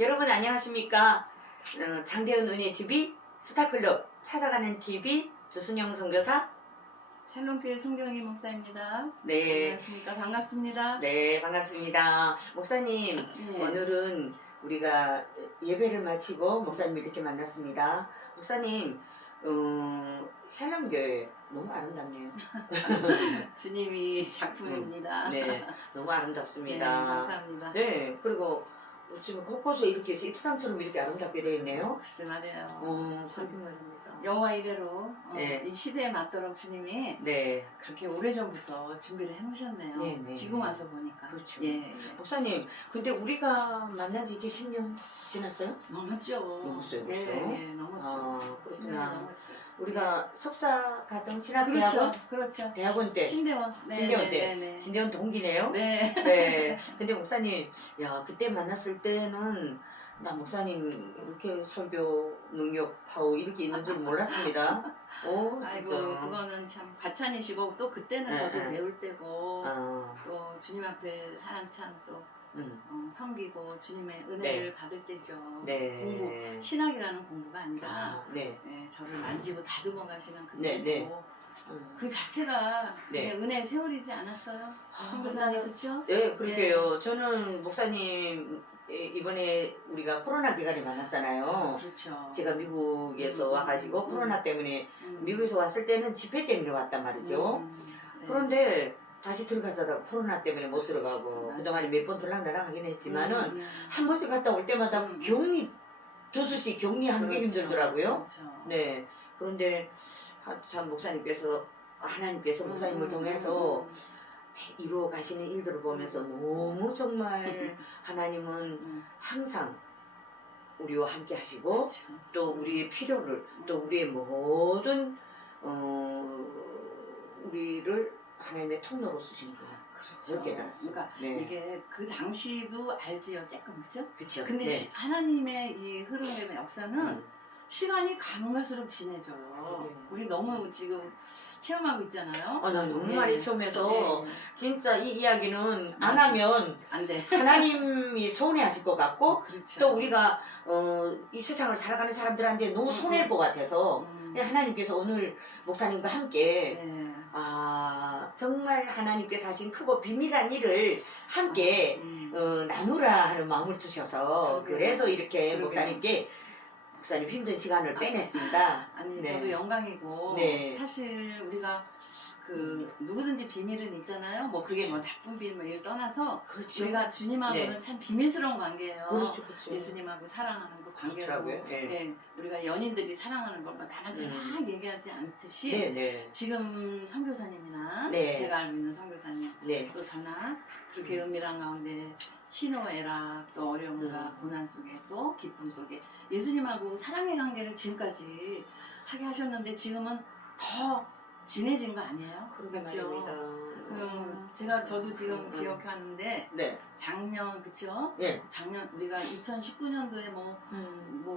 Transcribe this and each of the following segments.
여러분 안녕하십니까? 장대현 은혜TV 스타클럽 찾아가는 TV 주순영 선교사 샬롬교회 송경희 목사입니다. 네. 안녕하십니까? 반갑습니다. 네 반갑습니다. 목사님 네. 오늘은 우리가 예배를 마치고 목사님을 이렇게 만났습니다. 목사님 샬롬교회 너무 아름답네요. 주님이 작품입니다. 네 너무 아름답습니다. 네, 감사합니다. 네 그리고 지금 곳곳에 이렇게 입상처럼 이렇게 아름답게 되어 있네요. 글쎄 말이에요. 그렇게 말입니다. 여호와 이래로 네. 이 시대에 맞도록 주님이 네. 그렇게 오래전부터 준비를 해놓으셨네요. 네, 네. 지금 와서 보니까. 그렇죠. 예. 목사님, 근데 우리가 만난 지 이제 10년 지났어요? 넘었죠. 넘었어요, 벌써? 예, 넘었죠. 아, 10년이 그렇구나. 넘었죠. 우리가 석사 과정 신학 그렇죠. 대학원 그렇죠. 대학원 때 신대원. 네, 신대원 네, 때 네, 네. 신대원 동기네요. 네. 네. 근데 목사님, 야 그때 만났을 때는 나 목사님 이렇게 설교 능력 파워 이렇게 있는 줄 몰랐습니다. 오 진짜. 아이고 그거는 참 과찬이시고 또 그때는 저도 배울 때고 또 주님 앞에 한참 또 섬기고 주님의 은혜를 받을 때죠. 네. 공부 신학이라는 공부가 아니라 네. 네, 저를 만지고 다듬어 가시는 그 네, tempo, 네. 그 자체가 네. 그냥 은혜의 세월이지 않았어요? 선교사님 그렇죠? 네, 그러게요. 저는 목사님 이번에 우리가 코로나 기간에 만났잖아요. 그렇죠. 제가 미국에서 와가지고 코로나 때문에 미국에서 왔을 때는 집회 때문에 왔단 말이죠. 네. 그런데 다시 들어가자가 코로나 때문에 못 들어가고 맞아요. 그동안에 몇 번 들락날락 하긴 했지만은 한 번씩 갔다 올 때마다 격리 두 수씩 격리하는 게 그렇죠. 힘들더라고요. 그렇죠. 네. 그런데 참 목사님께서 하나님께서 목사님을 통해서 이루어 가시는 일들을 보면서 너무 정말 하나님은 항상 우리와 함께 하시고 그렇죠. 또 우리의 필요를 또 우리의 모든 우리를 하나님의 통로로 쓰신 거예요. 그렇죠. 그렇게 알았어요. 그러니까 네. 이게 그 당시도 알지요, 조금 그렇죠? 그렇죠. 근데 네. 하나님의 이 흐름의 역사는 시간이 가면 갈수록 진해져요. 우리 너무 지금 체험하고 있잖아요. 나 너무 네. 많이 처음에서 네. 진짜 이 이야기는 안 맞아. 하면 안 돼. 하나님이 서운해하실 것 같고 그렇죠. 또 우리가 이 세상을 살아가는 사람들한테 너무 손해일 것 같아서 하나님께서 오늘 목사님과 함께 네. 정말 하나님께서 하신 크고 비밀한 일을 함께 나누라 하는 마음을 주셔서 그래서 이렇게 목사님 힘든 시간을 빼냈습니다. 아니 네. 저도 영광이고 네. 사실 우리가 그 누구든지 비밀은 있잖아요. 뭐 그게 뭐 나쁜 비밀을 떠나서 그렇죠. 우리가 주님하고는 네. 참 비밀스러운 관계예요. 그렇죠, 그렇죠. 예수님하고 사랑하는 그 관계고, 그렇더라고요. 네. 네, 우리가 연인들이 사랑하는 걸 남한테 막 얘기하지 않듯이 네, 네. 지금 선교사님이나 네. 제가 알고 있는 선교사님 네. 또 저나 그렇게 은밀한 가운데 희노애락 또 어려움과 고난 속에 또 기쁨 속에 예수님하고 사랑의 관계를 지금까지 하게 하셨는데 지금은 더 진해진 거 아니에요? 그러게 그렇죠? 말입니다. 저도 지금 기억하는데 네. 작년 그쵸? 네. 작년 우리가 2019년도에 뭐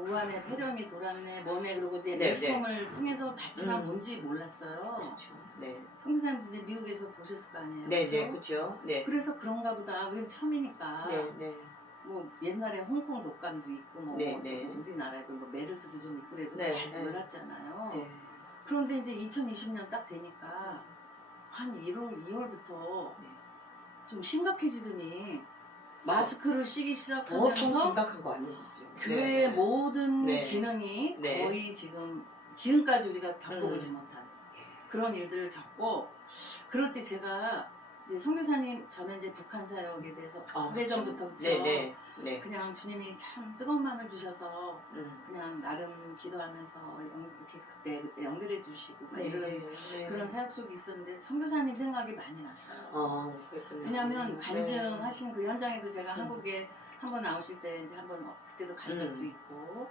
우한에 폐렴이 돌았네 뭐네 그러고 이제 네, 매스컴을 통해서 봤지만 뭔지 몰랐어요. 그렇죠. 네. 선교사님들이 미국에서 보셨을 거 아니에요? 네, 그쵸? 네, 그렇죠. 네. 그래서 그런가 보다. 우리 처음이니까. 네, 네. 뭐 옛날에 홍콩 독감도 있고 뭐 네, 네. 우리나라에도 뭐 메르스도 좀 있고 그래도 네, 잘 네. 몰랐잖아요. 네. 그런데 이제 2020년 딱 되니까 한 1월, 2월부터 좀 심각해지더니 마스크를 쓰기 보통 시작하면서 심각한 거 아니죠. 교회의 모든 네. 기능이 네. 거의 지금까지 우리가 겪어보지 못한 그런 일들을 겪고 그럴 때 제가 이제 선교사님 저는 이제 북한 사역에 대해서 오래전부터 그쵸? 네, 네. 그냥 주님이 참 뜨거운 마음을 주셔서 그냥 나름 기도하면서 이렇게 그때 연결해 주시고 막 이런 그런 사역 속이 있었는데 선교사님 생각이 많이 났어요. 왜냐하면 간증하신 그 현장에도 제가 한국에 한번 나오실 때 이제 한번 그때도 간 적도 있고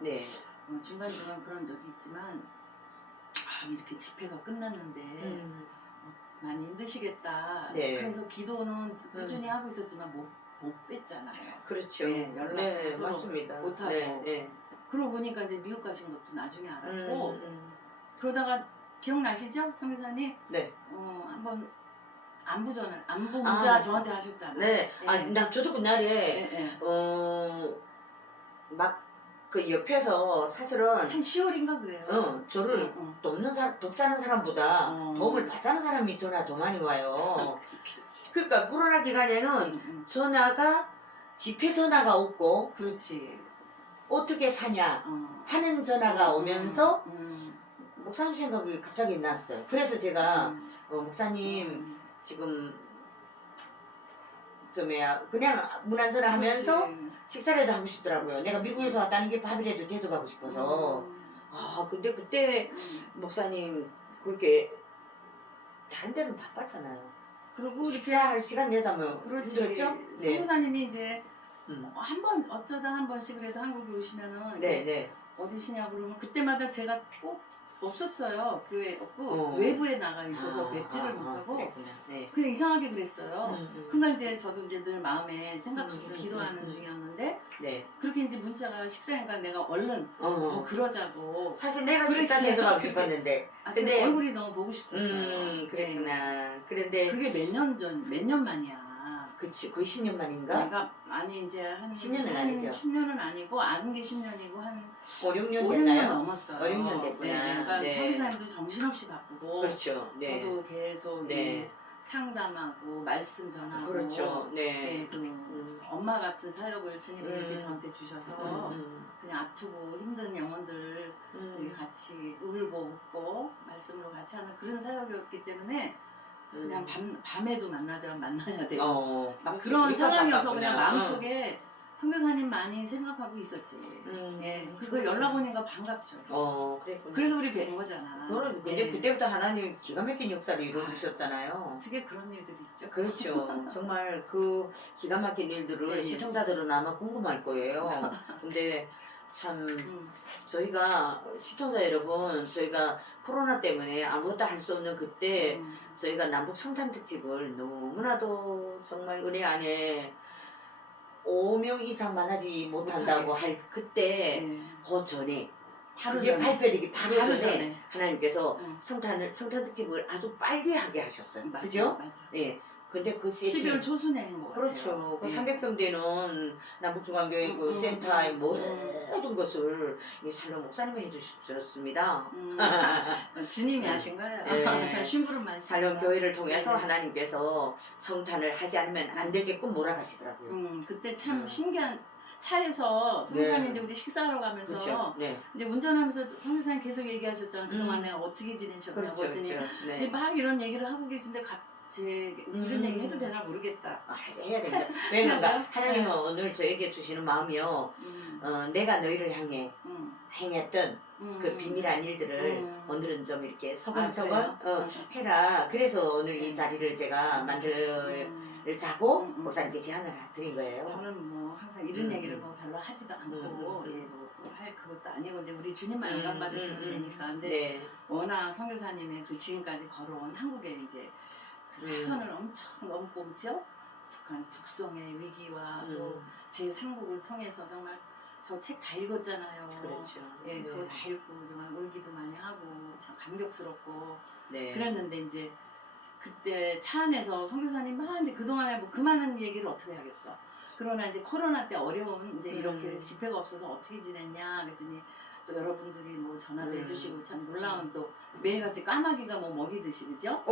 중간중간 그런 적이 있지만 이렇게 집회가 끝났는데 많이 힘드시겠다. 네. 그래서 기도는 꾸준히 하고 있었지만 못 뺐잖아요. 그렇죠. 네, 연락도 서로 맞습니다. 못하고. 네. 그러고 보니까 이제 미국 가신 것도 나중에 알았고 그러다가 기억나시죠? 선교사님? 네. 한번 안부 문자 저한테 하셨잖아요. 네. 네. 나 저도 그날에 네. 막 그 옆에서 사실은 한 10월인가 그래요. 저를 돕자는 사람보다 도움을 받자는 사람이 전화 더 많이 와요. 그러니까 코로나 기간에는 전화가 집회 전화가 없고 그렇지. 어떻게 사냐 하는 전화가 오면서 목사님 생각이 갑자기 났어요. 그래서 제가 목사님 지금 그냥 문안전화 하면서 식사라도 하고 싶더라고요. 내가 미국에서 왔다는 게 밥이라도 대접하고 싶어서. 근데 그때 목사님 그렇게 다른 데는 바빴잖아요. 그리고 식사할 시간 내자면 힘들었죠? 선교사님이 이제 한 번 어쩌다 한 번씩 그래도 한국에 오시면은 어디시냐고 그러면 그때마다 제가 꼭 없었어요. 교회 없고 외부에 나가 있어서 뵙지를 못하고 그냥 이상하게 그랬어요. 그러니까 이제 저도 이제 늘 마음에 생각하고 기도하는 중이었는데 그렇게 이제 문자가 식사니까 내가 얼른 그러자고 사실 내가 식사 대접하고 싶었는데 근데 얼굴이 너무 보고 싶었어요. 그랬구나. 그런데 그게 몇 년 만이야. 그치, 거의 10년 만인가? 그러니까 아니 이제 한 10년은 아니죠. 10년은 아니고 아는 게 10년이고 한 5, 6년 5, 6년 됐나요? 넘었어요. 5, 6년 됐구나. 그러니까 선교사님도 정신없이 바쁘고 그렇죠. 저도 계속 상담하고 말씀 전하고 그렇죠. 엄마 같은 사역을 주님이 이렇게 저한테 주셔서 그냥 아프고 힘든 영혼들 같이 울고 웃고 말씀으로 같이 하는 그런 사역이었기 때문에 그냥 밤에도 만나야 되고 막 그런 상황이어서 그냥 마음속에 선교사님 많이 생각하고 있었지. 그거 연락 오니까 반갑죠. 그랬구나. 그래서 우리 뵌 거잖아. 근데 그때부터 하나님 기가 막힌 역사를 이루어주셨잖아요. 어떻게 그런 일들이 있죠? 그렇죠. 정말 그 기가 막힌 일들을 시청자들은 아마 궁금할 거예요. 근데 참 저희가 시청자 여러분, 저희가 코로나 때문에 아무것도 할 수 없는 그때 저희가 남북 성탄 특집을 너무나도 정말 은혜 안에 5명 이상만 하지 못한다고 할 그때 그 전에 그게 발표되기 바로 전에 하나님께서 성탄 특집을 아주 빨리 하게 하셨어요. 그죠? 맞아. 근데 그 12월 초순에 한 거 같아요. 그렇죠. 그 300평 되는 남북중앙교회 그 센터의 모든 것을 살로 목사님이 해주셨습니다. 주님이 하신 거예요. 저 심부름만 살로 교회를 통해서 하나님께서 성탄을 하지 않으면 안 되게끔 몰아가시더라고요. 그때 참 신기한 차에서 성교사님 이제 우리 식사하러 가면서 그렇죠. 이제 운전하면서 성교사님 계속 얘기하셨잖아. 그동안 내가 어떻게 지내셨냐고 했더니 막 이런 얘기를 하고 계신데 이런 얘기 해도 되나 모르겠다. 해야 된다. 왜냐면 하나님은 오늘 저에게 주시는 마음이요. 내가 너희를 향해 행했던 그 비밀한 일들을 오늘은 좀 이렇게 서번서번 해라. 그래서 오늘 이 자리를 제가 만들자고 목사님께 제안을 드린 거예요. 저는 뭐 항상 이런 얘기를 뭐 별로 하지도 않고 뭐 할 그것도 아니고 근데 우리 주님만 영감 받으시면 되니까. 근데 워낙 선교사님의 그 지금까지 걸어온 한국에 이제 그 사선을 엄청 넘고 그죠? 북한 북송의 위기와 또 제3국을 통해서 정말 저 책 다 읽었잖아요. 그렇죠. 그거 다 읽고 정말 울기도 많이 하고 참 감격스럽고 그랬는데 이제 그때 차 안에서 선교사님 막 이제 그동안에 뭐 그 많은 얘기를 어떻게 하겠어. 그러나 이제 코로나 때 어려운 이제 이렇게 집회가 없어서 어떻게 지냈냐 그랬더니 또 여러분들이 뭐 전화도 해주시고 참 놀라운 또 매일같이 까마귀가 뭐 먹이듯이 그죠?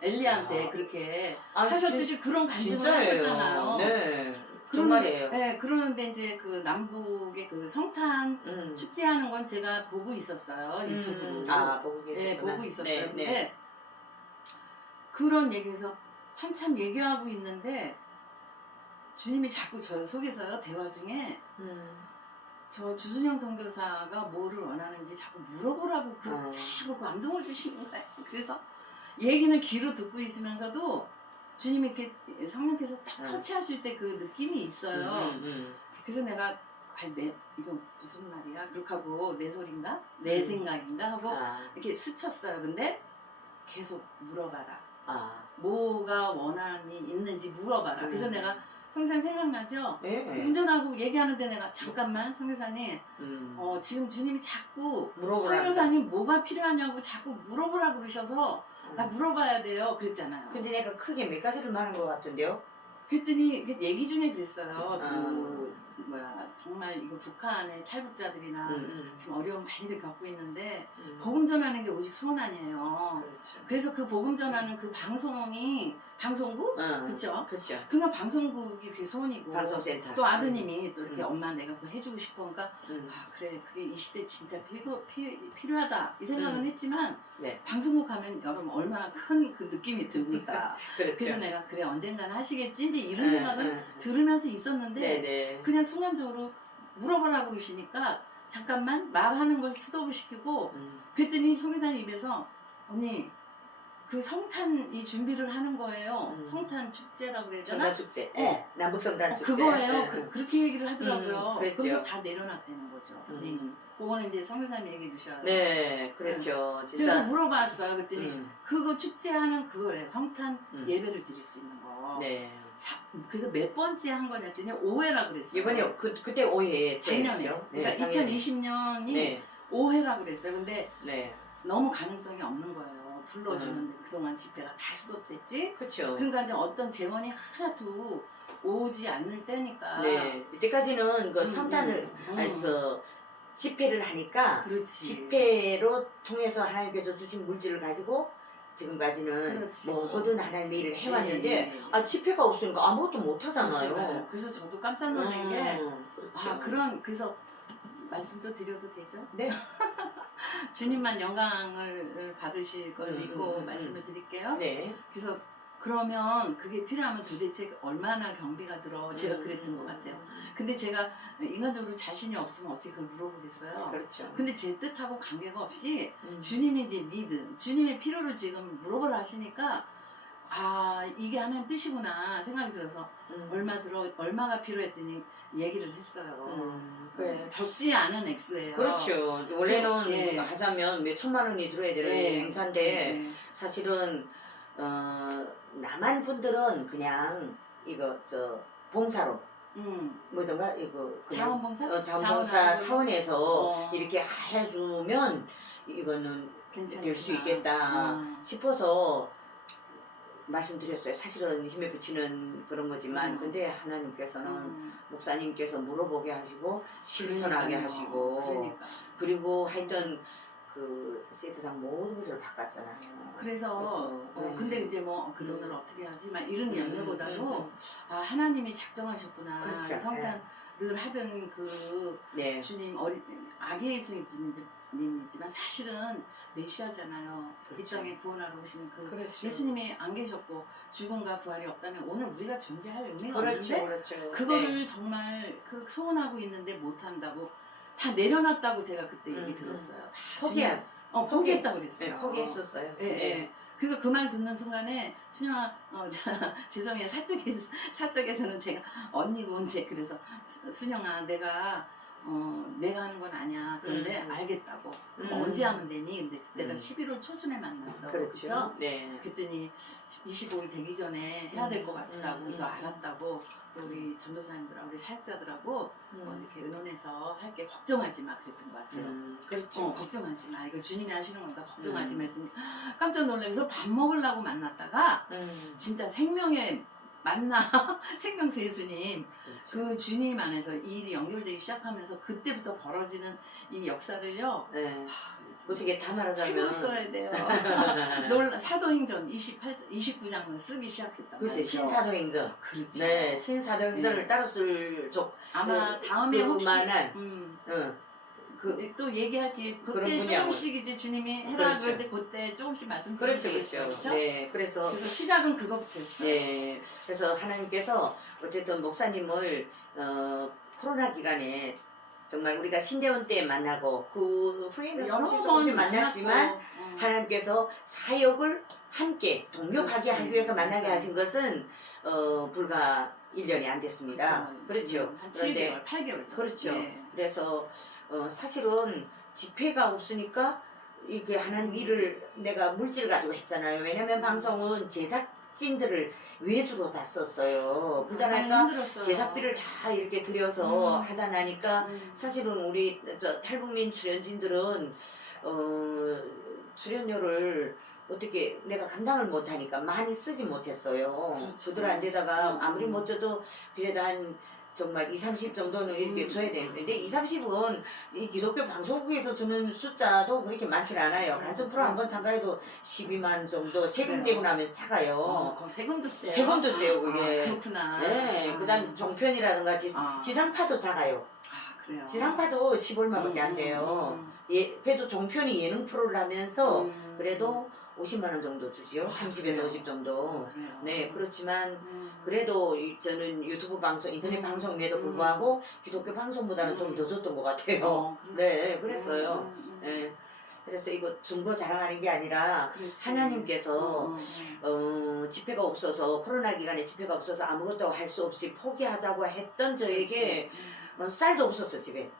엘리한테 그렇게 하셨듯이 그런 간증을 하셨잖아요. 그런 말이에요. 그러는데 이제 그 남북의 그 성탄 축제하는 건 제가 보고 있었어요. 유튜브로. 보고 계셨구나. 보고 있었어요. 근데 그런 얘기에서 한참 얘기하고 있는데 주님이 자꾸 저 속에서요 대화 중에 저 주순영 선교사가 뭐를 원하는지 자꾸 물어보라고 자꾸 감동을 주시는 거예요. 그래서 얘기는 귀로 듣고 있으면서도 주님이 이렇게 성령께서 딱 터치하실 때 그 느낌이 있어요. 그래서 내가 이거 무슨 말이야? 그렇게 하고 내 소린가? 내 생각인가? 하고 이렇게 스쳤어요. 근데 계속 물어봐라. 뭐가 원한이 있는지 물어봐라. 그래서 내가 성교사님 생각나죠? 운전하고 얘기하는데 내가 잠깐만 성교사님 지금 주님이 자꾸 성교사님 뭐가 필요하냐고 자꾸 물어보라 그러셔서 나 물어봐야 돼요 그랬잖아요. 근데 내가 크게 몇 가지를 말한 것 같은데요? 그랬더니 얘기 중에 그랬어요. 정말 이거 북한의 탈북자들이나 지금 어려움 많이들 겪고 있는데 음. 복음 전하는 게 오직 소원 아니에요. 그렇죠. 그래서 그 복음 전하는 그 방송이 방송국? 그쵸? 그렇죠. 그러면 방송국이 그게 소원이고 방송센터. 또 아드님이 또 이렇게 엄마 내가 그거 해주고 싶으니까 아 그래 그게 이 시대 진짜 필요하다 이 생각은 했지만 네. 방송국 가면 여러분 얼마나 큰 그 느낌이 듭니까? 그렇죠. 그래서 내가 그래 언젠가는 하시겠지 이제 이런 생각은 들으면서 있었는데 네네. 그냥 순간적으로 물어보라고 그러시니까 잠깐만 말하는 걸 스톱을 시키고 그랬더니 성교사님 입에서 언니 그 성탄 이 준비를 하는 거예요. 성탄 축제라고 그러잖아. 성탄 축제. 네. 남북 성탄 축제. 그거예요. 네. 그렇게 얘기를 하더라고요. 그랬죠. 그래서 다 내려놨다는 거죠. 그거는 이제 성교사님이 얘기해 주셔요. 네, 그렇죠. 진짜. 그래서 물어봤어요. 그랬더니 그거 축제하는 그거래요. 성탄 예배를 드릴 수 있는 거. 네. 그래서 몇 번째 한 거냐 했더니 5회라 그랬어요. 이번에 그때 5회 작년에. 그러니까 네, 작년에. 2020년이 네. 5회라 그랬어요. 근데 네. 너무 가능성이 없는 거예요. 불러주는데 그동안 집회가 다 수도됐지. 그렇죠. 그러니까 이제 어떤 재원이 하나도 오지 않을 때니까. 네. 이때까지는 그 성탄을 저 집회를 하니까 그렇지. 집회로 통해서 하나님께서 주신 물질을 가지고 지금까지는 그렇지. 모든 하나님의 일을 해왔는데 네. 아 집회가 없으니까 아무것도 못 하잖아요. 그렇죠. 그래서 저도 깜짝 놀란 게 그렇죠. 그래서 말씀도 드려도 되죠? 네. 주님만 영광을 받으실 걸 믿고 말씀을 드릴게요. 네. 그래서 그러면 그게 필요하면 도대체 얼마나 경비가 들어? 제가 그랬던 것 같아요. 근데 제가 인간적으로 자신이 없으면 어떻게 그걸 물어보겠어요? 그렇죠. 근데 제 뜻하고 관계가 없이 주님의 이제 니드, 주님의 필요를 지금 물어보라 하시니까 아 이게 하나님 뜻이구나 생각이 들어서 얼마가 필요했더니 얘기를 했어요. 그래. 적지 않은 액수예요. 그렇죠. 원래는 예. 하자면 몇 천만 원이 들어야 되는 행사인데 사실은 남한 분들은 그냥 이거 봉사로 뭐든가 이거 자원봉사? 자원봉사 차원에서 이렇게 해주면 이거는 될 수 있겠다 싶어서 말씀드렸어요. 사실은 힘에 붙이는 그런 거지만 근데 하나님께서는 목사님께서 물어보게 하시고 실천하게 하시고 그러니까. 그리고 하여튼 그 세트장 모든 것을 바꿨잖아요. 그래서 근데 이제 뭐 그 돈을 어떻게 하지? 막 이런 염려보다도 아 하나님이 작정하셨구나. 그렇죠. 성탄 늘 하던 그 주님 아기 예수님이지만 사실은 메시아잖아요. 그렇죠. 이 땅에 구원하러 오신 그 그렇죠. 예수님이 안 계셨고 죽음과 부활이 없다면 오늘 우리가 존재할 의미가 그렇죠. 없는데 그렇죠. 그거를 정말 그 소원하고 있는데 못한다고 다 내려놨다고 제가 그때 얘기 들었어요. 다 포기했다고 그랬어요. 네, 포기했었어요. 네. 그래서 그 말 듣는 순간에 순영아 죄송해요 사적에서는 제가 언니고 언제 그래서 순영아 내가 하는 건 아니야. 그런데 알겠다고. 언제 하면 되니? 근데 그때가 11월 초순에 만났어. 그렇죠. 네. 그랬더니 25일 되기 전에 해야 될 것 같으라고 그래서 알았다고. 우리 전도사님들하고 우리 사역자들하고 이렇게 의논해서 할게 걱정하지 마 그랬던 것 같아요. 그렇죠. 걱정하지 마. 이거 주님이 하시는 거니까 걱정하지 마 했더니 깜짝 놀라서 밥 먹으려고 만났다가 진짜 생명의 만나 생명수 예수님 그렇죠. 그 주님 안에서 이 일이 연결되기 시작하면서 그때부터 벌어지는 이 역사를요. 네. 어떻게 다 말하자면 책으로 써야 돼요. 사도행전 29장을 쓰기 시작했다. 그렇지. 신사도행전. 그렇죠. 네, 신사도행전을 따로 쓸 아마 다음에 혹시 또 얘기할 게 그때 조금씩 이제 주님이 해라 그럴 때 그때 조금씩 말씀드리겠죠. 그렇죠. 네, 그래서 시작은 그거부터 했어요. 네, 그래서 하나님께서 어쨌든 목사님을 코로나 기간에 정말 우리가 신대원 때 만나고 그 후에는 조금씩 만났지만 하나님께서 사역을 함께 동력하게 하기 위해서 만나게 하신 것은 불과 1년이 안 됐습니다. 그렇죠. 한 7개월, 8개월. 그렇죠. 네. 그래서 사실은 집회가 없으니까 이게 하나님 일을 내가 물질을 가지고 했잖아요. 왜냐면 방송은 제작진들을 외주로 다 썼어요. 그러니까 제작비를 다 이렇게 들여서 하자 나니까 사실은 우리 탈북민 출연진들은 출연료를 어떻게 내가 감당을 못하니까 많이 쓰지 못했어요. 그렇죠. 그들한테다가 아무리 못 줘도 그래도 한 정말 2, 30 정도는 이렇게 줘야 되는데 2, 30은 이 기독교 방송국에서 주는 숫자도 그렇게 많지 않아요. 간첩 프로 한 번 참가해도 12만 정도 세금 떼고 나면 차가요. 그럼 세금도 떼요? 세금도 떼요 그게. 그렇구나. 네, 그다음 종편이라든가 지상파도 작아요. 그래요? 지상파도 10얼마밖에 안 돼요. 예, 그래도 종편이 예능 프로를 하면서 그래도 50만 원 정도 주지요. 30에서 50 정도. 네, 그렇지만 그래도 저는 유튜브 방송, 인터넷 방송에도 불구하고 기독교 방송보다는 좀 더 줬던 것 같아요. 네, 그랬어요. 네. 그래서 이거 중고 자랑하는 게 아니라 하나님께서 집회가 없어서 코로나 기간에 집회가 없어서 아무것도 할 수 없이 포기하자고 했던 저에게 쌀도 없었어 집에.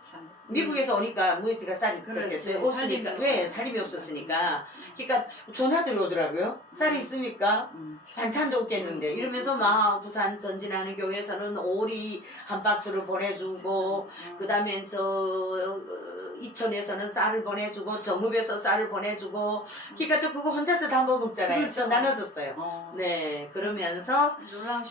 참. 미국에서 오니까 무지가 쌀이 있었겠어요. 없으니까 왜 살림이 없었으니까. 그러니까 전화들이 오더라고요. 쌀이 있습니까? 반찬도 없겠는데 이러면서 막 부산 전진하는 교회에서는 오리 한 박스를 보내주고 그다음에 저 이천에서는 쌀을 보내주고 정읍에서 쌀을 보내주고 그러니까 또 그거 혼자서 다 못 먹잖아요. 그렇죠. 또 나눠줬어요. 네, 그러면서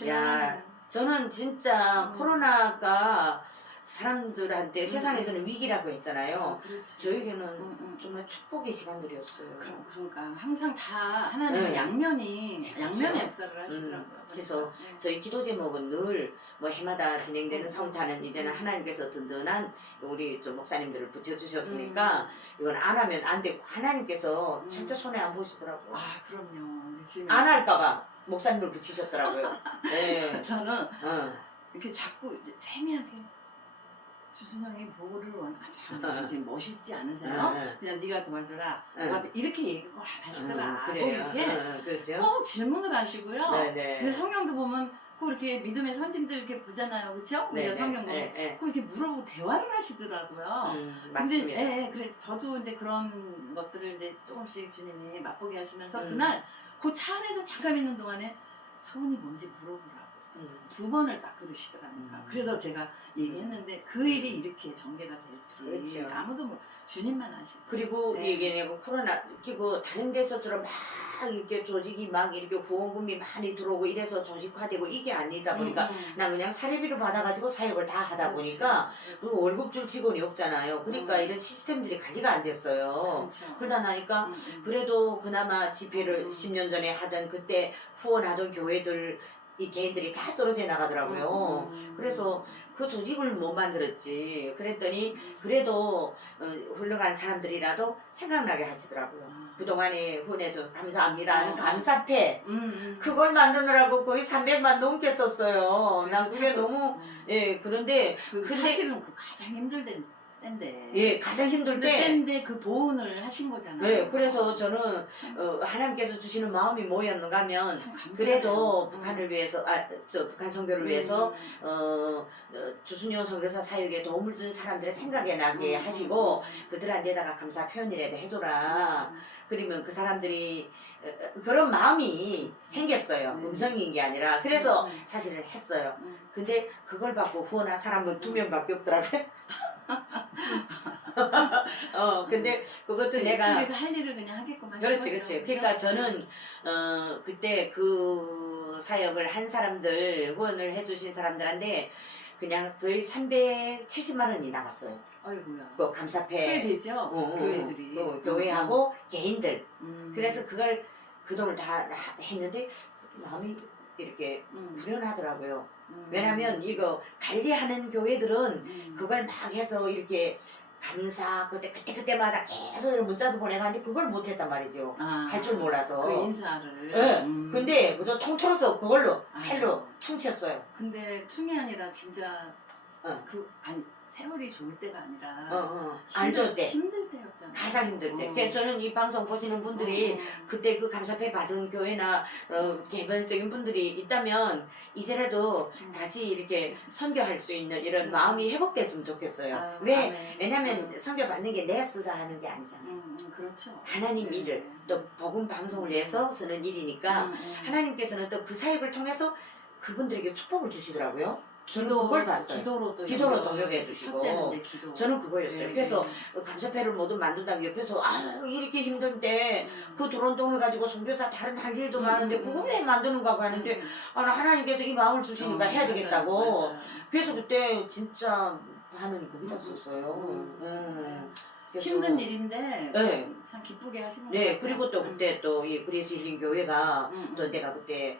야, 저는 진짜 코로나가 사람들한테 세상에서는 위기라고 했잖아요. 저에게는 정말 축복의 시간들이었어요. 그러니까 항상 다 하나님은 양면의 역사를 하시더라고요. 그래서 저희 기도 제목은 늘 뭐 해마다 진행되는 성탄은 이제는 하나님께서 든든한 우리 좀 목사님들을 붙여주셨으니까 이건 안 하면 안 되고 하나님께서 절대 손해 안 보시더라고요. 그럼요. 안 할까봐 목사님을 붙이셨더라고요. 네. 저는 이렇게 자꾸 세미하게 주순형이 뭐를 진짜 멋있지 않으세요? 그냥 네가 도와줘라. 이렇게 얘기 꼭 안 하시더라. 꼭 이렇게 그렇죠? 꼭 질문을 하시고요. 네네. 그래서 성경도 보면 꼭 이렇게 믿음의 선진들 이렇게 보잖아요, 그렇죠? 우리가 성경 보면 꼭 이렇게 물어보고 대화를 하시더라고요. 맞습니다. 근데 그래 저도 이제 그런 것들을 이제 조금씩 주님이 맛보게 하시면서 그날 그 차 안에서 잠깐 있는 동안에 소원이 뭔지 물어보라고. 2번을 딱 그러시더라니까. 그래서 제가 얘기했는데 그 일이 이렇게 전개가 될지 그렇죠. 아무도 주님만 아시죠. 그리고 이게 코로나 끼고 다른 데서처럼 막 이렇게 조직이 막 이렇게 후원금이 많이 들어오고 이래서 조직화되고 이게 아니다 보니까 나 그냥 사례비를 받아가지고 사역을 다 하다 보니까 그리고 월급 줄 직원이 없잖아요. 그러니까 이런 시스템들이 관리가 안 됐어요. 그러다 나니까 그래도 그나마 집회를 10년 전에 하던 그때 후원하던 교회들 이 개인들이 다 떨어져 나가더라고요. 그래서 그 조직을 못 만들었지. 그랬더니 그래도 훌륭한 사람들이라도 생각나게 하시더라고요. 그동안에 후원해줘서 감사합니다 하는 감사패 그걸 만드느라고 거의 300만 넘게 썼어요. 난 그게 너무 그런데 사실은 그 가장 힘들 때인데 가장 힘들 때인데 그 보훈을 하신 거잖아요. 그래서 저는 하나님께서 주시는 마음이 뭐였는가 하면 그래도 북한을 위해서 북한 선교를 위해서 주순용 선교사 사역에 도움을 준 사람들의 생각에 나게 하시고 그들한테다가 감사 표현이라도 해줘라. 그러면 그 사람들이 그런 마음이 생겼어요. 음성인 게 아니라. 그래서 사실은 했어요. 근데 그걸 받고 후원한 사람은 2명밖에 없더라고요. 근데 그것도 내가 이쪽에서 할 일을 그냥 하게끔 하신 그렇지. 거죠. 그러니까 저는 그때 그 사역을 한 사람들 후원을 해주신 사람들한테 그냥 거의 370만 원이 나갔어요. 아이고야. 그 감사패. 꽤 되죠. 교회들이. 교회하고 개인들. 그래서 그걸 그 돈을 다 했는데 마음이 이렇게 불편하더라고요. 왜냐면 이거 관리하는 교회들은 그걸 막 해서 이렇게 감사 그때마다 계속 이런 문자도 보내가는데 그걸 못했단 말이죠. 할 줄 몰라서. 그 인사를. 근데 그저 통틀어서 그걸로 헬로 퉁쳤어요. 근데 퉁이 아니라 진짜 세월이 좋을 때가 아니라 안 좋을 때 힘들 때였잖아요. 가장 힘들 때. 그래서 저는 이 방송 보시는 분들이 그때 그 감사패 받은 교회나 개별적인 분들이 있다면 이제라도 다시 이렇게 선교할 수 있는 이런 마음이 회복됐으면 좋겠어요. 왜냐면 선교 받는 게 내가 써서 하는 게 아니잖아. 그렇죠. 하나님 일을 또 복음 방송을 위해서 쓰는 일이니까 하나님께서는 또 그 사역을 통해서 그분들에게 축복을 주시더라고요. 저는 그걸 봤어요. 기도로 동력해 주시고. 첫째는 이제 기도. 저는 그거였어요. 그래서 감사패를 모두 만든다고 옆에서 이렇게 힘든데 그 들어온 돈을 가지고 선교사 다른 할 일도 많은데 그거 왜 만드는가 하는데 하나님께서 이 마음을 주시니까 해야 되겠다고. 맞아요. 그래서 그때 진짜 하늘이 거기다 썼어요. 그래서 힘든 일인데 네. 참 기쁘게 하시는 네, 것 같아요. 그리고 또 그때 또 이 그리스 힐링 교회가 또 내가 그때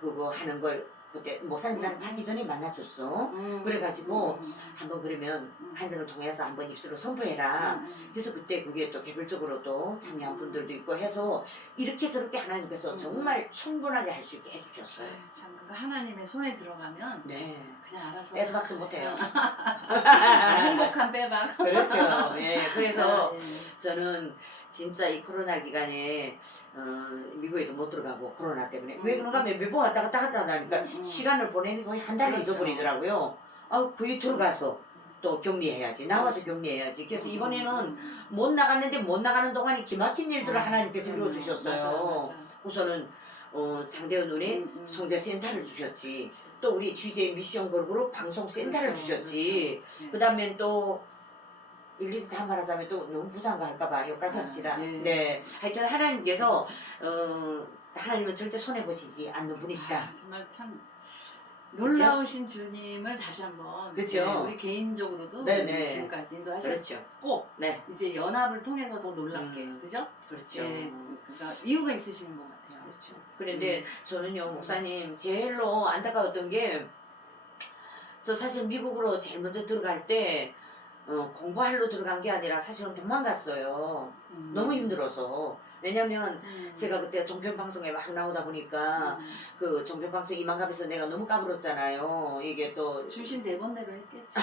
그거 하는 걸 그때 목사님 나랑 찾기 전에 만나줬어. 그래가지고 한번 그러면 간증을 통해서 한번 입술을 선포해라. 그래서 그때 그게 또 개별적으로도 참여한 분들도 있고 해서 이렇게 저렇게 하나님께서 정말 충분하게 할 수 있게 해주셨어요. 참 그거 하나님의 손에 들어가면 네. 그냥 알아서 빼박도 못해요. 행복한 빼박. 그렇죠. 예, 그래서 네. 저는 진짜 이 코로나 기간에 미국에도 못 들어가고 코로나 때문에 왜 그런가 하면 몇 번 왔다 갔다 하니까 시간을 보내는 거의 한 달을 그렇죠. 잊어버리더라고요. 거기 들어가서 또 격리해야지, 나와서 격리해야지. 그래서 이번에는 못 나갔는데 못 나가는 동안에 기막힌 일들을 하나님께서 이루어주셨어요. 맞아. 우선은 장대현 누님 선교센터를 주셨지. 또 우리 GJ 미션 걸그룹 방송센터를 주셨지. 그 다음엔 또 일일이 다 말하자면 또 너무 부담가 할까봐 여기까지 합시다. 네. 하여튼 하나님께서 하나님은 절대 손해보시지 않는 분이시다. 정말 참 놀라우신 주님을 다시 한번 그렇죠. 우리 개인적으로도 네네. 지금까지 인도하셨고 그렇죠. 네. 이제 연합을 통해서 더 놀랍게 그죠? 그렇죠. 네, 그러니까 이유가 있으신 것 같아요. 그렇죠. 그런데 저는요 목사님 제일로 안타까웠던 게 저 사실 미국으로 제일 먼저 들어갈 때 공부하러 들어간 게 아니라 사실은 도망갔어요. 너무 힘들어서. 왜냐면 제가 그때 종편방송에 막 나오다 보니까 그 종편방송 이만갑에서 내가 너무 까불었잖아요. 이게 또 주신 대본대로 했겠죠.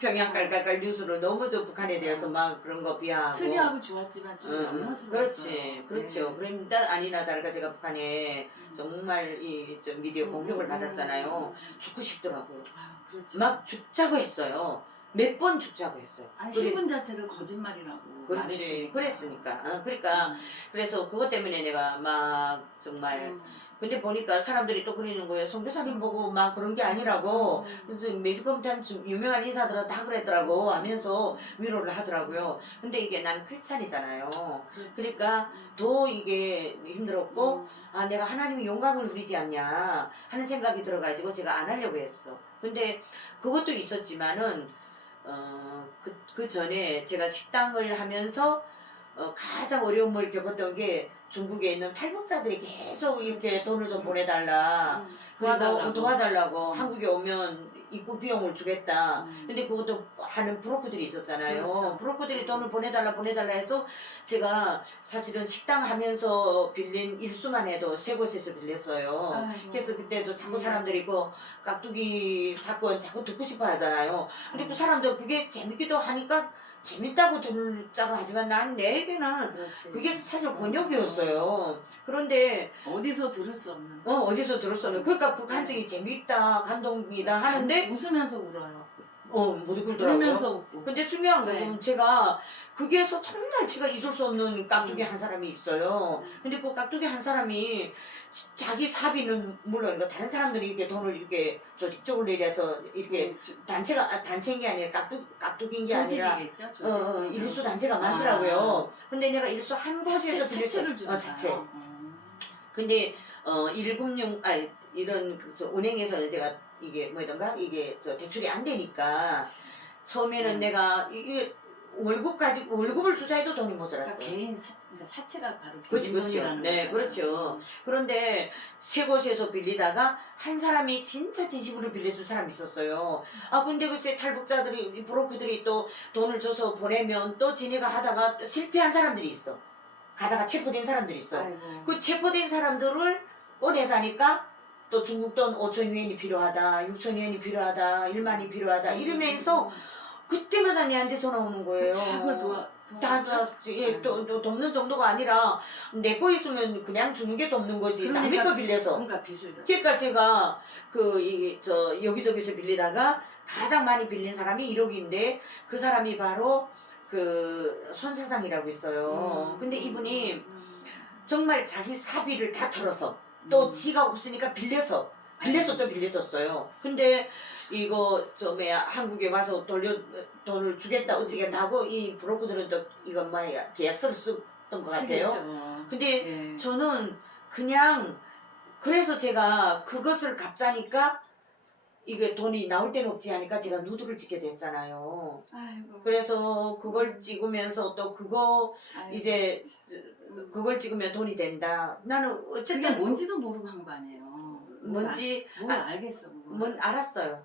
평양 깔깔깔 뉴스를 너무 저 북한에 대해서 막 그런 거 비하하고 특이하고 좋았지만 좀 영향스러웠어요. 그렇지 그렇죠. 그런데 아니나 다를까 제가 북한에 정말 이 저 미디어 공격을 받았잖아요. 죽고 싶더라고요. 그렇죠. 막 죽자고 했어요. 몇 번 죽자고 했어요. 아니 신분 자체를 거짓말이라고 그렇지 그랬으니까 그러니까 그래서 그것 때문에 내가 막 정말 근데 보니까 사람들이 또 그러는 거예요. 선교사님 보고 막 그런 게 아니라고. 그래서 매스컴탄 유명한 인사들은 다 그랬더라고 하면서 위로를 하더라고요. 근데 이게 나는 크리스찬이잖아요. 그러니까 더 이게 힘들었고 내가 하나님의 영광을 누리지 않냐 하는 생각이 들어가지고 제가 안 하려고 했어. 근데 그것도 있었지만은 그 전에 제가 식당을 하면서 가장 어려움을 겪었던 게 중국에 있는 탈북자들이 계속 이렇게 돈을 좀 보내달라 그리고 도와달라고 한국에 오면 입국 비용을 주겠다. 근데 그것도 하는 브로커들이 있었잖아요. 그렇죠. 브로커들이 돈을 보내달라 해서 제가 사실은 식당 하면서 빌린 일수만 해도 세 곳에서 빌렸어요. 아이고. 그래서 그때도 자꾸 사람들이 그 깍두기 사건 자꾸 듣고 싶어 하잖아요. 근데 그 사람들 그게 재밌기도 하니까 재밌다고 들자고 하지만 난 내게는 그게 사실 곤욕이었어요. 그런데 어디서 들을 수 없는. 어디서 들었어요. 그러니까 그 간증이 재밌다, 감동이다 하는데 웃으면서 울어요. 못 웃더라고요. 울면서 웃고. 근데 중요한 것은 제가 거기에서 정말 제가 잊을 수 없는 깍두기 한 사람이 있어요. 근데 그 깍두기 한 사람이 자기 사비는 물론 다른 사람들이 이렇게 돈을 이렇게 조직적으로 내려서 이렇게 단체인 게 아니라 깍두기인 게 아니라 일수 단체가 많더라고요. 근데 내가 일수 한 곳에서 사채를 주는 사채. 근데 1금융 이런 은행에서 제가 이게 뭐던가 이게 대출이 안 되니까 처음에는 내가 이게 월급을 주자 해도 돈이 모자랐어요. 그러니까 사채가 바로 그렇죠. 돈이라는 네, 거잖아요. 그렇죠. 그런데 세 곳에서 빌리다가 한 사람이 진짜 진심으로 빌려준 사람이 있었어요. 근데 글쎄 탈북자들이 브로커들이 또 돈을 줘서 보내면 또 지네가 하다가 실패한 사람들이 있어. 가다가 체포된 사람들이 있어. 아이고. 그 체포된 사람들을 꺼내자니까 또 중국 돈 5천 유엔이 필요하다, 6천 유엔이 필요하다, 1만이 필요하다 이러면서 그때마다 내한테 전화 오는 거예요. 다 돕는 정도가 아니라 내 거 있으면 그냥 주는 게 돕는 거지. 남의 거 빌려서. 그러니까 빚을 졌어. 그러니까 제가 여기저기서 빌리다가 가장 많이 빌린 사람이 1억인데 그 사람이 바로 그 손 사장이라고 있어요. 근데 이분이 정말 자기 사비를 다 털어서 또 지가 없으니까 빌려서 빌려서 또 빌렸었어요. 근데 이거 저 뭐야 한국에 와서 돈을 주겠다 어찌겠다 하고 이 브로커들은 또 이거 뭐야 계약서를 썼던 것 같아요. 쓰겠죠. 근데 예. 저는 그냥 그래서 제가 그것을 갚자니까 이게 돈이 나올 데는 없지 하니까 제가 누드를 찍게 됐잖아요. 아이고. 그래서 그걸 찍으면서 또 그거 아이고. 이제 그걸 찍으면 돈이 된다. 나는 그게 어쨌든 뭔지도 모르고 한 거 아니에요. 뭔지 뭘 알겠어. 그거. 뭔 알았어요.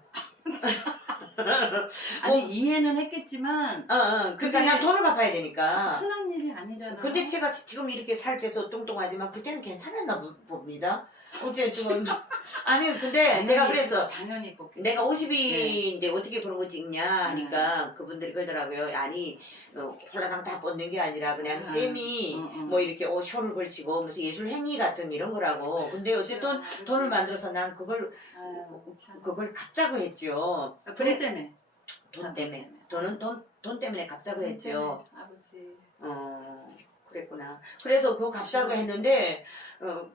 아니 이해는 했겠지만 그러니까 그게 그냥 돈을 갚아야 되니까. 흔한 일이 아니잖아. 근데 제가 지금 이렇게 살쪄서 뚱뚱하지만 그때는 괜찮았나 봅니다. 어쨌든 아니 근데 내가 그래서 당연히 뽑겠지. 내가 50인데 어떻게 그런 거 찍냐 하니까 그분들이 그러더라고요. 아니 홀라당 다 뻗는 게 아니라 그냥 쌤이 뭐 이렇게 쇼를 걸치고 무슨 예술 행위 같은 이런 거라고. 근데 어쨌든 그치. 돈을 만들어서 난 그걸 참. 그걸 갚자고 했죠. 돈 때문에. 돈 때문에. 돈 때문에 갚자고 했죠. 아버지. 그랬구나. 그래서 그거 갚자고 했는데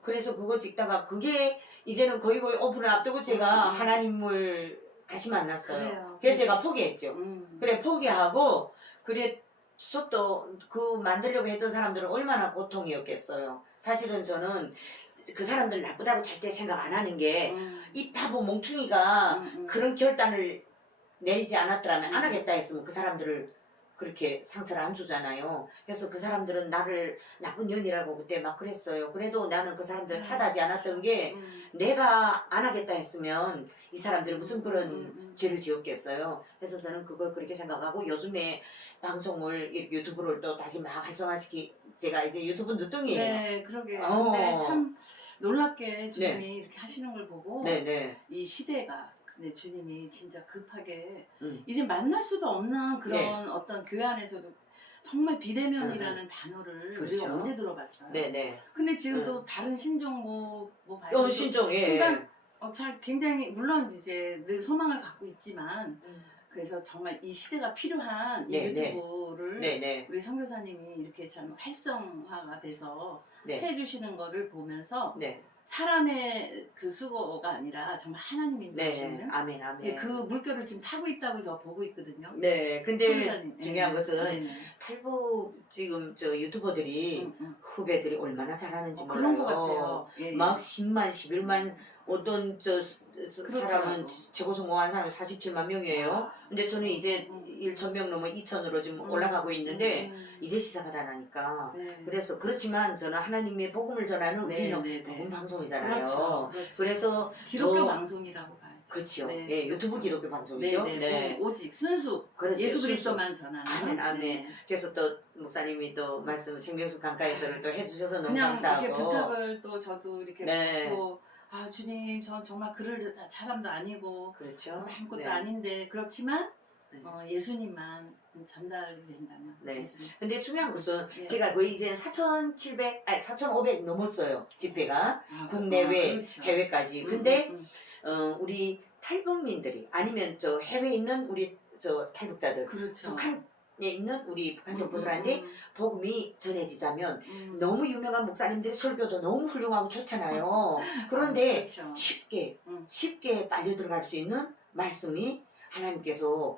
그래서 그거 찍다가 그게 이제는 거의 오픈을 앞두고 제가 하나님을 다시 만났어요. 그래요. 그래서 제가 포기했죠. 그래 포기하고 그래서 또 그 만들려고 했던 사람들은 얼마나 고통이었겠어요. 사실은 저는 그 사람들 나쁘다고 절대 생각 안 하는 게 이 바보 멍충이가 그런 결단을 내리지 않았더라면 안 하겠다 했으면 그 사람들을 그렇게 상처를 안 주잖아요. 그래서 그 사람들은 나를 나쁜 년이라고 그때 막 그랬어요. 그래도 나는 그 사람들 탓하지 않았던 게 내가 안 하겠다 했으면 이 사람들이 무슨 그런 죄를 지었겠어요. 그래서 저는 그걸 그렇게 생각하고 요즘에 방송을 유튜브를 또 다시 막 활성화시키 제가 이제 유튜브 늦둥이에요. 네, 그러게. 근데 참 놀랍게 주님이 이렇게 하시는 걸 보고 이 시대가 근데 주님이 진짜 급하게 이제 만날 수도 없는 그런 어떤 교회 안에서도 정말 비대면이라는 단어를 그렇죠. 우리가 언제 들어봤어요? 네네. 근데 지금 또 다른 신종 뭐 발표 신종 그러니까 잘 굉장히 물론 이제 늘 소망을 갖고 있지만 그래서 정말 이 시대가 필요한 이 유튜브를 우리 선교사님이 이렇게 참 활성화가 돼서 해주시는 거를 보면서 사람의 그 수고가 아니라 정말 하나님이 인도하시는 아멘 아멘. 그 물결을 지금 타고 있다고 저 보고 있거든요. 네, 근데 선교사님. 중요한 것은 탈북 지금 저 유튜버들이 후배들이 얼마나 잘하는지 몰라요. 그런 것 같아요. 막 10만, 11만 어떤 사람은 최고 성공한 사람이 47만 명이에요. 근데 저는 이제 1,000명 넘어 2,000으로 지금 올라가고 있는데 이제 시작을 안 하니까. 그래서 그렇지만 저는 하나님의 복음을 전하는 우리는 복음 방송이잖아요. 그렇죠. 그래서 기독교 방송이라고 봐야죠. 그렇죠. 유튜브 기독교 방송이죠. 오직 순수 예수 그리스도만 전하는. 아멘. 그래서 또 목사님이 또 말씀 생명수 강가에서를 또 해주셔서 너무 그냥 감사하고. 이렇게 부탁을 또 저도 이렇게 받고 주님 전 정말 글을 사람도 아니고 아무것도 아닌데 그렇지만 예수님만 전달이 된다면. 근데 중요한 것은 제가 거의 이제 4,500 넘었어요. 집회가 국내외 해외까지. 근데 우리 탈북민들이 아니면 저 해외에 있는 우리 저 탈북자들 북한에 있는 우리 북한 동포들한테 복음이 전해지자면 너무 유명한 목사님들의 설교도 너무 훌륭하고 좋잖아요. 그런데 쉽게 빨려 들어갈 수 있는 말씀이 하나님께서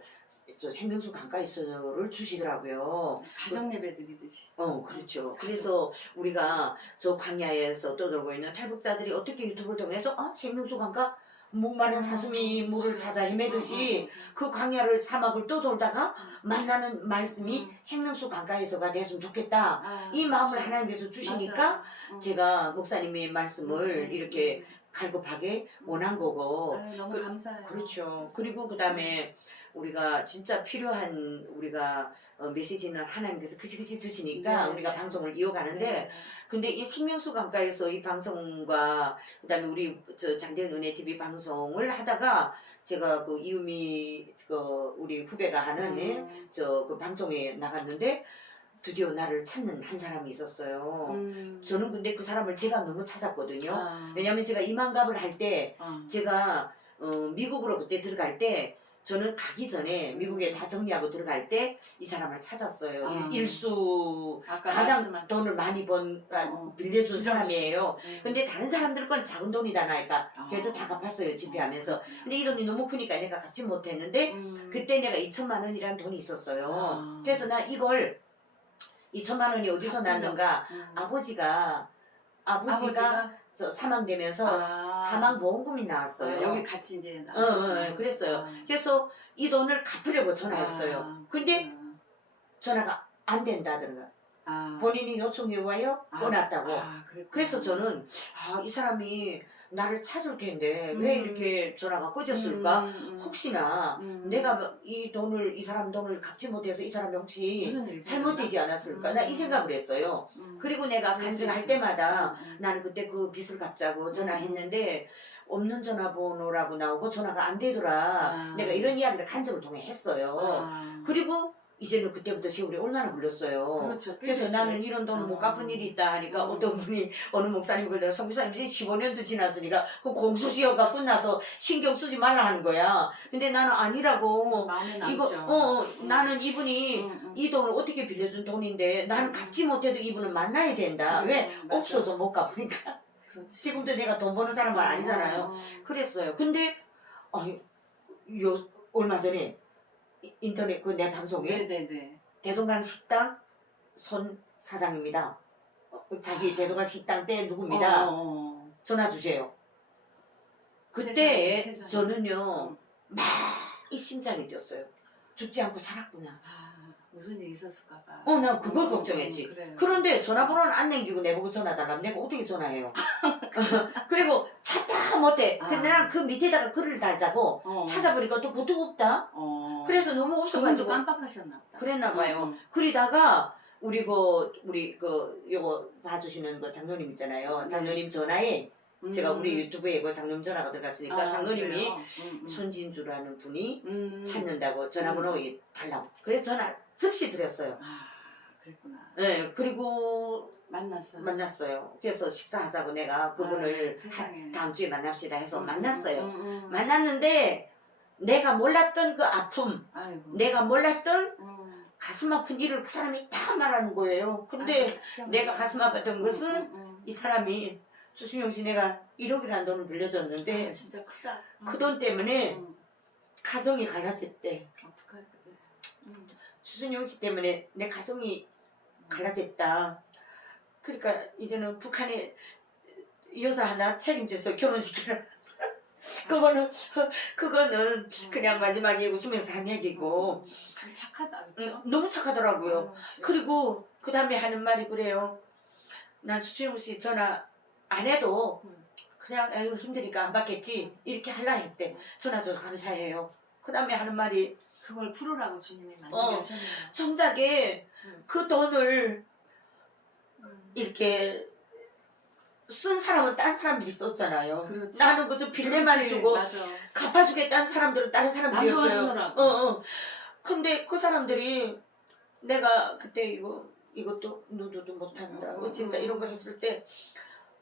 저 생명수 강가에서를 주시더라고요. 가정 예배 드리듯이. 그렇죠. 그래서 우리가 저 광야에서 떠돌고 있는 탈북자들이 어떻게 유튜브를 통해서 생명수 강가 목마른 사슴이 물을 찾아 헤매듯이 그 광야를 사막을 떠돌다가 만나는 말씀이 생명수 강가에서가 됐으면 좋겠다. 이 마음을 하나님께서 주시니까 제가 목사님의 말씀을 이렇게 갈급하게 원한 거고. 너무 감사해요. 그렇죠. 그리고 그 다음에 우리가 진짜 필요한 우리가 메시지는 하나님께서 그시 주시니까 우리가 방송을 이어가는데 근데 이 생명수 강가에서 이 방송과 그다음에 우리 저 장대현 은혜 TV 방송을 하다가 제가 그 이유미 우리 후배가 하는 저 그 방송에 나갔는데 드디어 나를 찾는 한 사람이 있었어요. 저는 근데 그 사람을 제가 너무 찾았거든요. 왜냐하면 제가 이만갑을 할 때 제가 미국으로 그때 들어갈 때 저는 가기 전에 미국에 다 정리하고 들어갈 때 이 사람을 찾았어요. 일수 아까 가장 말씀한 돈을 많이 빌려준 사람이에요. 근데 다른 사람들 건 작은 돈이다 나니까 걔도 다 갚았어요. 집회하면서. 근데 이 돈이 너무 크니까 내가 갚지 못했는데 그때 내가 2천만 원이라는 돈이 있었어요. 그래서 나 이걸 2천만 원이 어디서 났는가? 아버지가 저 사망되면서 사망보험금이 나왔어요. 여기 같이 이제 나오셨구나. 그랬어요. 그래서 이 돈을 갚으려고 전화했어요. 근데 전화가 안 된다더라고요. 본인이 요청해 와요? 꺼놨다고. 그래서 저는 이 사람이 나를 찾을 텐데 왜 이렇게 전화가 꺼졌을까? 혹시나 내가 이 사람 돈을 갚지 못해서 이 사람이 혹시 잘못되지 않았을까? 나 이 생각을 했어요. 그리고 내가 간증할 때마다 나는 그때 그 빚을 갚자고 전화했는데 없는 전화번호라고 나오고 전화가 안 되더라. 내가 이런 이야기를 간증을 통해 했어요. 그리고 이제는 그때부터 세월이 얼마나 걸렸어요. 그렇죠. 그래서 나는 이런 돈 못 갚은 일이 있다 하니까 어떤 분이 어느 목사님이 그러더라. 성교사님 이제 15년도 지났으니까 그 공소시효가 끝나서 신경 쓰지 말라 하는 거야. 근데 나는 아니라고. 마음에 남죠. 이거 나는 이분이 이 돈을 어떻게 빌려준 돈인데 나는 갚지 못해도 이분을 만나야 된다. 왜? 맞아. 없어서 못 갚으니까. 그렇지. 지금도 내가 돈 버는 사람은 아니잖아요. 그랬어요. 근데 얼마 전에 인터넷 그 내 방송에 대동강 식당 손 사장입니다. 자기 대동강 식당 때 누굽니다. 전화 주세요. 그때 세상에. 저는요 막 이 심장이 뛰었어요. 죽지 않고 살았구나. 무슨 일이 있었을까 봐. 나 그걸 걱정했지. 그런데 전화번호는 안 남기고 내보고 전화 달라면 내가 어떻게 전화해요? 그리고 찾다 못해. 근데 난 그 밑에다가 글을 달자고 찾아보니까 또 그것도 없다. 그래서 너무 없어가지고 깜빡하셨나 보다. 그랬나 봐요. 그러다가 요거 봐주시는 그 장로님 있잖아요. 장로님 전화에 제가 우리 유튜브에 그 장로님 전화가 들어갔으니까 장로님이 손진주라는 분이 찾는다고 전화번호 달라고. 그래서 전화 즉시 드렸어요. 그랬구나. 네, 그리고 만났어요. 그래서 식사하자고 내가 그분을 다음 주에 만납시다 해서 만났어요. 만났는데 내가 몰랐던 그 아픔, 내가 몰랐던 가슴 아픈 일을 그 사람이 다 말하는 거예요. 근데 내가 가슴 아팠던 것은 이 사람이 주순영 씨 내가 1억이라는 돈을 빌려줬는데 진짜 크다. 그 돈 때문에 가정이 갈라졌대. 어떡하지? 주순영 씨 때문에 내 가정이 갈라졌다. 그러니까 이제는 북한에 여자 하나 책임져서 결혼시키라. 그거는 그냥 마지막에 웃으면서 한 얘기고. 참 착하다, 그렇죠? 너무 착하더라고요. 그리고 그 다음에 하는 말이 그래요. 난 주춘영 씨 전화 안 해도 그냥 아이고 힘드니까 안 받겠지 이렇게 하려 했대. 전화 줘서 감사해요. 그 다음에 하는 말이 그걸 풀으라고 주님이 만들게 하셨네요. 정작에 그 돈을 이렇게 쓴 사람은 딴 사람들이 썼잖아요. 그렇지. 나는 그저 빌레만 주고 갚아주겠다는 사람들은 다른 사람들이었어요. 근데 그 사람들이 내가 그때 이것도 누드도 못한다 어쩐다 이런 거 했을 때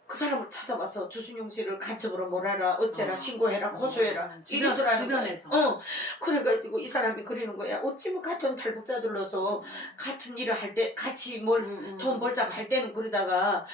그 사람을 찾아와서 주순용 씨를 간첩으로 몰아라 어째라 신고해라 고소해라 이러더라는 주변에서. 그래가지고 이 사람이 그러는 거야. 어찌 뭐 같은 탈북자들로서 같은 일을 할 때 같이 뭘 돈 벌자고 할 때는 그러다가